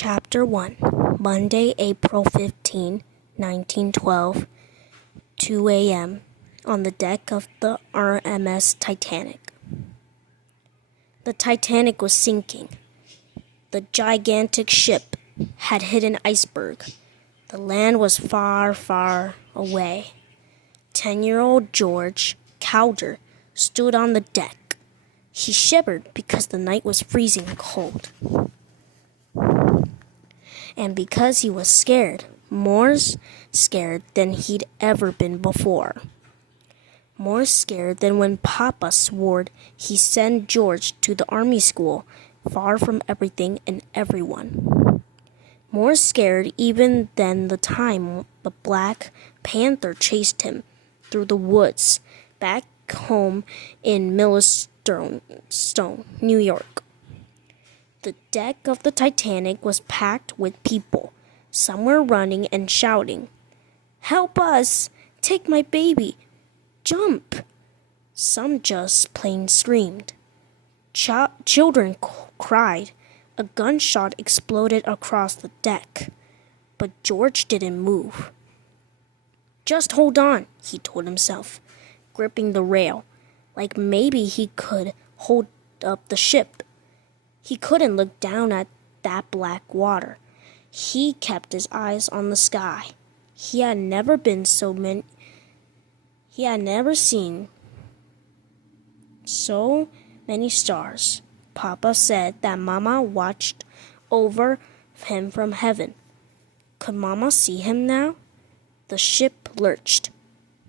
Chapter 1 Monday, April 15, 1912, 2 a.m. on the deck of the RMS Titanic. The Titanic was sinking. The gigantic ship had hit an iceberg. The land was far, far away. 10-year-old George Calder stood on the deck. He shivered because the night was freezing cold. And because he was scared, more scared than he'd ever been before. More scared than when Papa swore he'd send George to the army school, far from everything and everyone. More scared even than the time the Black Panther chased him through the woods back home in Millstone, New York. The deck of the Titanic was packed with people. Some were running and shouting, "Help us! Take my baby! Jump!" Some just plain screamed. Children cried. A gunshot exploded across the deck, but George didn't move. "Just hold on," he told himself, gripping the rail, like maybe he could hold up the ship. He couldn't look down at that black water. He kept his eyes on the sky. He had never seen so many stars. Papa said that Mama watched over him from heaven. Could Mama see him now? The ship lurched.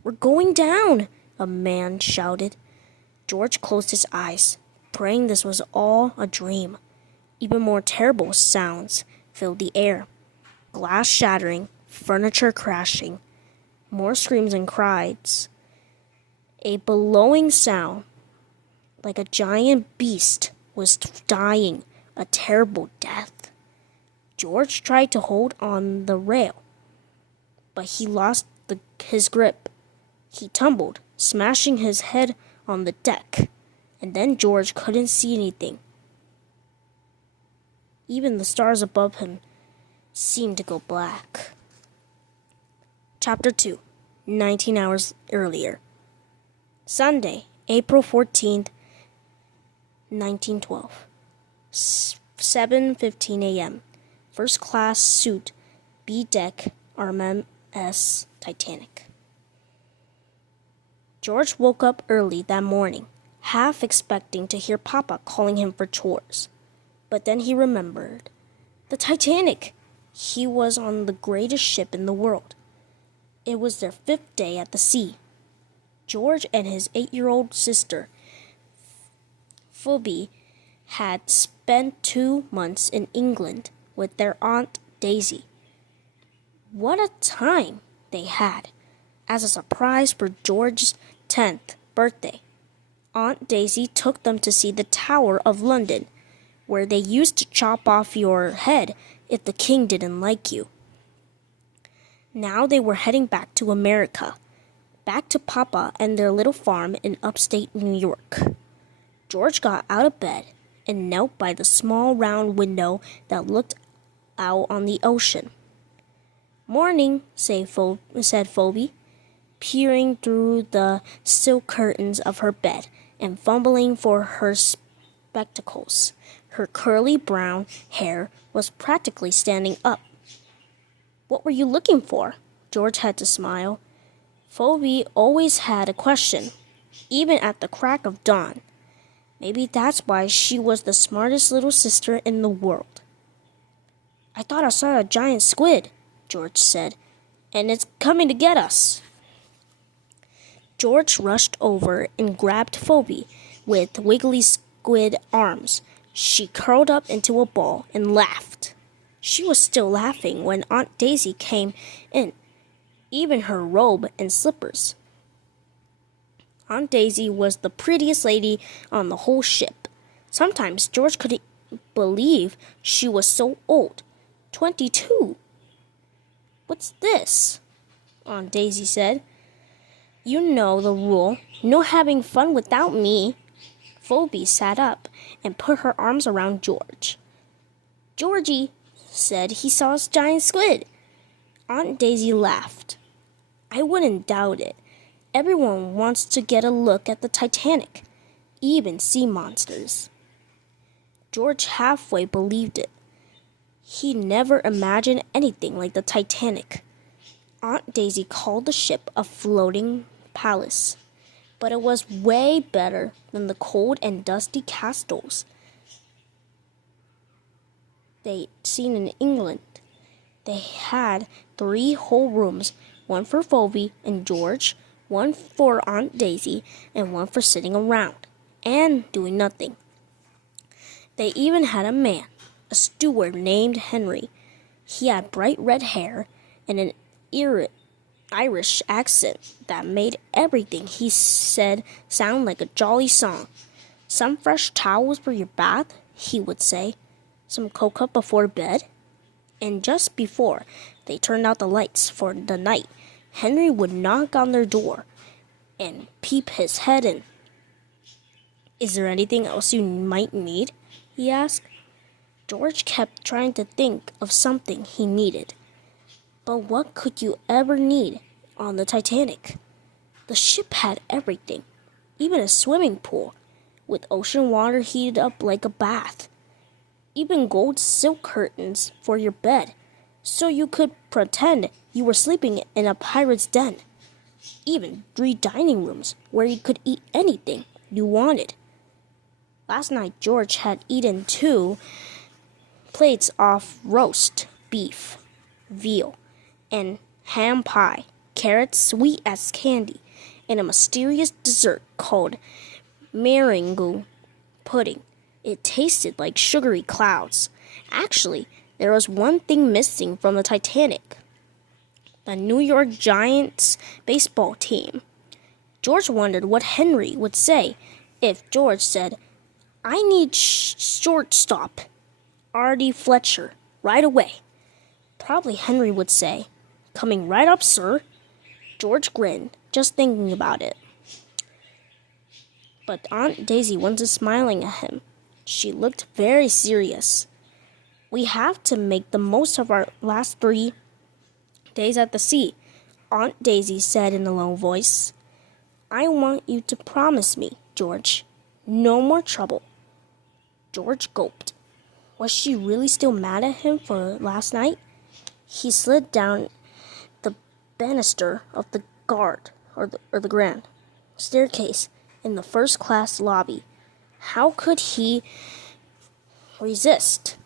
"We're going down!" a man shouted. George closed his eyes, praying this was all a dream. Even more terrible sounds filled the air. Glass shattering, furniture crashing, more screams and cries. A bellowing sound, like a giant beast was dying a terrible death. George tried to hold on the rail, but he lost his grip. He tumbled, smashing his head on the deck, and then George couldn't see anything. Even the stars above him seemed to go black. Chapter 2 19 hours earlier. Sunday, April 14th, 1912. 7:15 a.m. First class suite, B deck, RMS Titanic. George woke up early that morning, half expecting to hear Papa calling him for chores. But then he remembered. The Titanic! He was on the greatest ship in the world. It was their 5th day at the sea. George and his 8-year-old sister, Phoebe, had spent 2 months in England with their Aunt Daisy. What a time they had! As a surprise for George's 10th birthday, Aunt Daisy took them to see the Tower of London, where they used to chop off your head if the king didn't like you. Now they were heading back to America, back to Papa and their little farm in upstate New York. George got out of bed and knelt by the small round window that looked out on the ocean. "Morning," said Phoebe, peering through the silk curtains of her bed and fumbling for her spectacles. Her curly brown hair was practically standing up. "What were you looking for?" George had to smile. Phoebe always had a question, even at the crack of dawn. Maybe that's why she was the smartest little sister in the world. "I thought I saw a giant squid," George said, "and it's coming to get us." George rushed over and grabbed Phoebe with wiggly squid arms. She curled up into a ball and laughed. She was still laughing when Aunt Daisy came in, even her robe and slippers. Aunt Daisy was the prettiest lady on the whole ship. Sometimes George couldn't believe she was so old. 22. "What's this?" Aunt Daisy said. "You know the rule. No having fun without me." Phoebe sat up and put her arms around George. "Georgie," said he saw a giant squid. Aunt Daisy laughed. I wouldn't doubt it. Everyone wants to get a look at the Titanic, even sea monsters. George halfway believed it. He never imagined anything like the Titanic. Aunt Daisy called the ship a floating palace, but it was way better than the cold and dusty castles they'd seen in England. They had 3 whole rooms, one for Phoebe and George, one for Aunt Daisy, and one for sitting around and doing nothing. They even had a man, a steward named Henry. He had bright red hair and an Irish accent that made everything he said sound like a jolly song. Some fresh towels for your bath, he would say. Some cocoa before bed. And just before they turned out the lights for the night, Henry would knock on their door and peep his head in. Is there anything else you might need? He asked. George kept trying to think of something he needed. But what could you ever need on the Titanic? The ship had everything, even a swimming pool, with ocean water heated up like a bath. Even gold silk curtains for your bed, so you could pretend you were sleeping in a pirate's den. Even 3 dining rooms where you could eat anything you wanted. Last night George had eaten 2 plates of roast beef, veal, and ham pie, carrots sweet as candy, and a mysterious dessert called meringue pudding. It tasted like sugary clouds. Actually, there was one thing missing from the Titanic. The New York Giants baseball team. George wondered what Henry would say if George said, I need shortstop, Artie Fletcher, right away. Probably Henry would say, coming right up, sir. George grinned, just thinking about it. But Aunt Daisy wasn't smiling at him. She looked very serious. We have to make the most of our last 3 days at the sea, Aunt Daisy said in a low voice. I want you to promise me, George, no more trouble. George gulped. Was she really still mad at him for last night? He slid down the banister of the the grand staircase in the first-class lobby. How could he resist?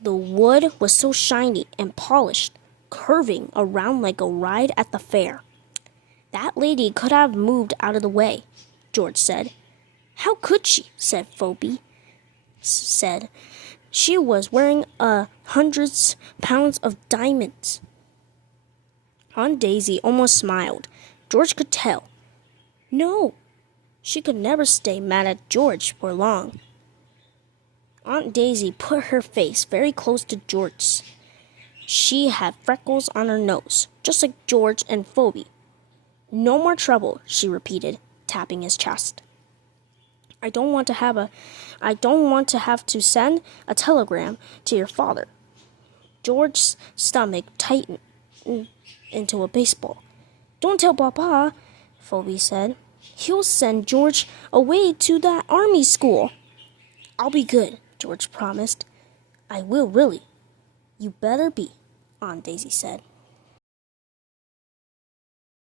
The wood was so shiny and polished, curving around like a ride at the fair. That lady could have moved out of the way, George said. How could she? Said Phoebe. She was wearing 100 pounds of diamonds. Aunt Daisy almost smiled. George could tell. No, she could never stay mad at George for long. Aunt Daisy put her face very close to George's. She had freckles on her nose, just like George and Phoebe. No more trouble, she repeated, tapping his chest. I don't want to have to send a telegram to your father. George's stomach tightened into a baseball. Don't tell Papa, Phoebe said. He'll send George away to that army school. I'll be good, George promised. I will really. You better be, Aunt Daisy said.